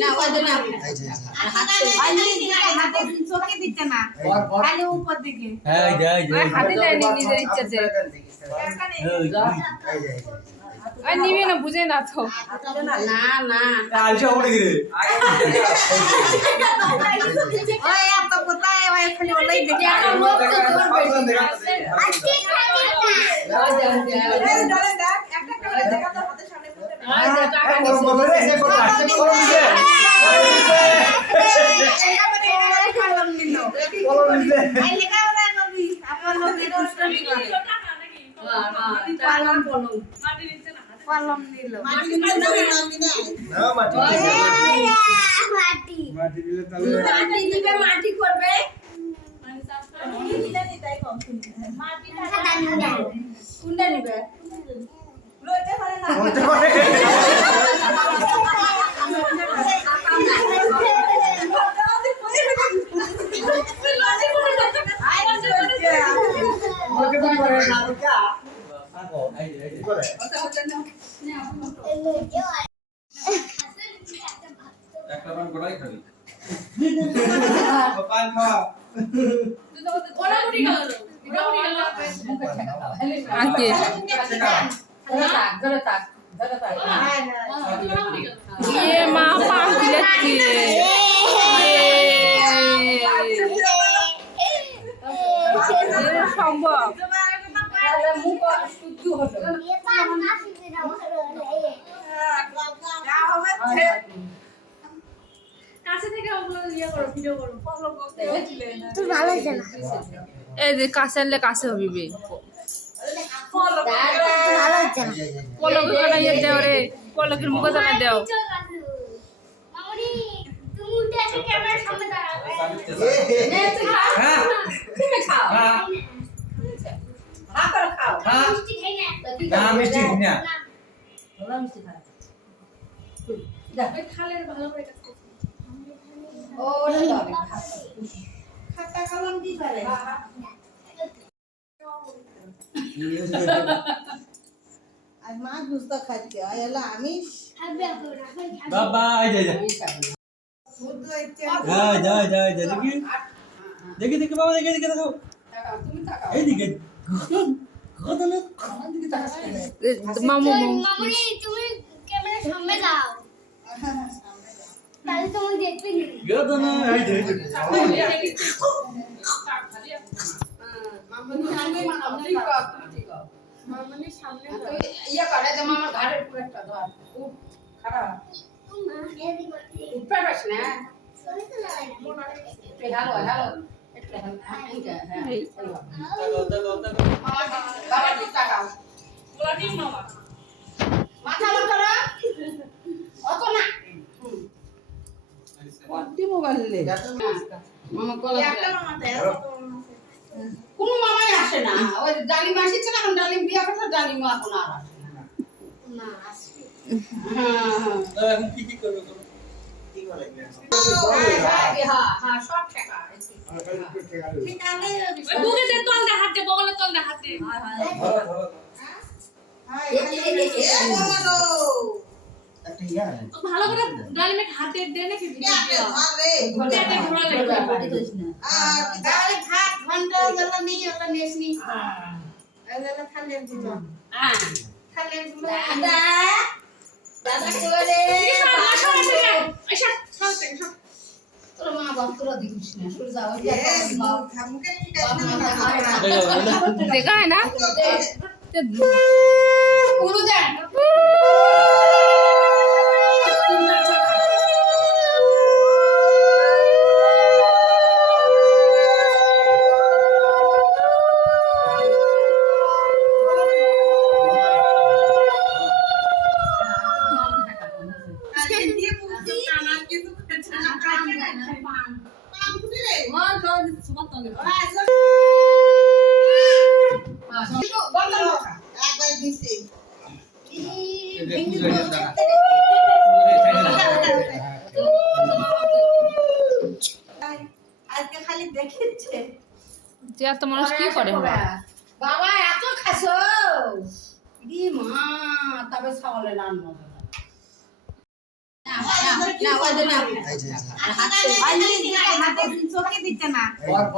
না ওই জন্য হাতে চোখে দিতে না খালি উপর দিকে হাতে দেয়নি নিজের ইচ্ছাতে আর নিবে না বুঝে না তো না না আলসা উড়ে গেলে ওই এত কোথায় ওই খালি ওলাই দেখে একটা লোক তো আজকে ডলে দেখ একটা কালে দেখা তো হাতে সামনে করতে টাকা নিছে কলম নিল আই লেখা ওরা নবী আমার নবী রোশনি করে কলম কলম মাটি নিচে না কলম নিল মাটি নিচে না মাটি মাটি দিলে তাহলে মাটি দিবে মাটি করবে মানে সাবস্ক্রাইব দিলে নি তাই কম মাটি টাকা নিবে কোনটা নিবে লইতে পারে না একটা পান গোটাই খাবি পান খাওয়া আগে ये माँ पान पिलती है সম্ভব এই যে কাছে আনলে কাছে হবি বে পলক বানাইয়ে দাও রে পলকের মুখে জানা দাও না মিষ্টি না খাতা কলম দি পারে আর মাছ বুঝতে খাইতে হয় এলা আমিষ বাবা আই যা যা বুদ্ধ ইচ্ছে যা যা যা দেখি দেখি দেখি বাবা দেখি দেখি দেখো এই দিকে কত না মামু মামুনি তুমি ক্যামেরার সামনে যাও তাহলে তুমি দেখবে না কত না এই যে মামনি সামনে ইয়া করে তো মামার ঘাড়ের পুরো একটা ধর খুব খারাপ উঠতে পারছ না হ্যালো হ্যালো কোন মামাই আসে না ওই ডালিম আসছে না এখন ডালিম বিয়া করতে ডালিম এখন আর আসে না তো এখন কি করবে করো কি করে হ্যাঁ সব টাকা ঠিক আছে বুকে দে তল দে হাতে বগলে তল দে হাতে ধরো ধরো একটা ইয়া ভালো করে ডালিমে হাতে দে নাকি হাতে ঘোরা লাগবে আর গাড়ি ভাত ঘন্টা গেল নি ওটা নেসনি এগুলো খালে দিল খালে দিল দাদা দাদা করে আচ্ছা সব থেকে সব তোর মা বাপ তোরা দেখিস না সরে যাও মুখে ঠিক আছে देखा है ना उलू दे আজকে খালি দেখিচ্ছে যে এত মানুষ কি করে বাবা এত খাসো ই মা তবে ছাগলের রান্না না ওই জন্য আপনি হাতে চোখে দিচ্ছে না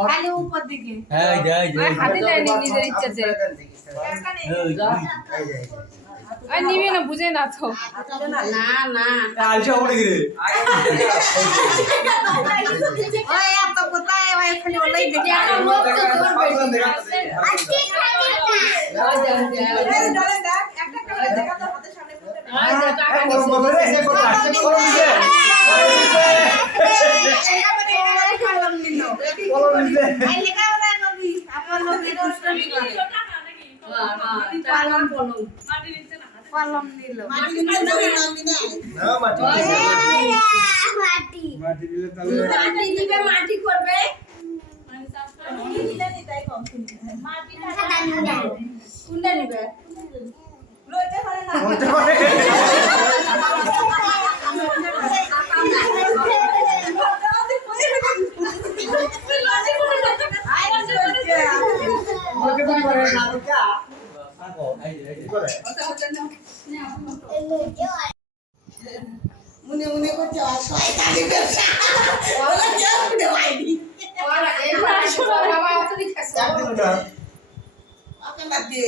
খালি উপর দিকে এই যে হাতে দেয় নি নিজের ইচ্ছাতে আর নিবি না বুঝে না তো না না আলসা পড়ে গেলে ওই এত কোথায় ওই খালি ওলাই দেখে একটা লোক তো করবে আজকে খালি কলম নিল এই লেখা ওরা নবী আমার নবী দুষ্টমি করে কলম কলম কলম নিল মাটি মাটি দিবে মাটি করবে কোনটা নিবে মনে মনে করছে শয়তানি ব্যবসা ওরা কেউ উঠে পায়নি ওরা এই বাবা অত দিখাছে আপনার দিয়ে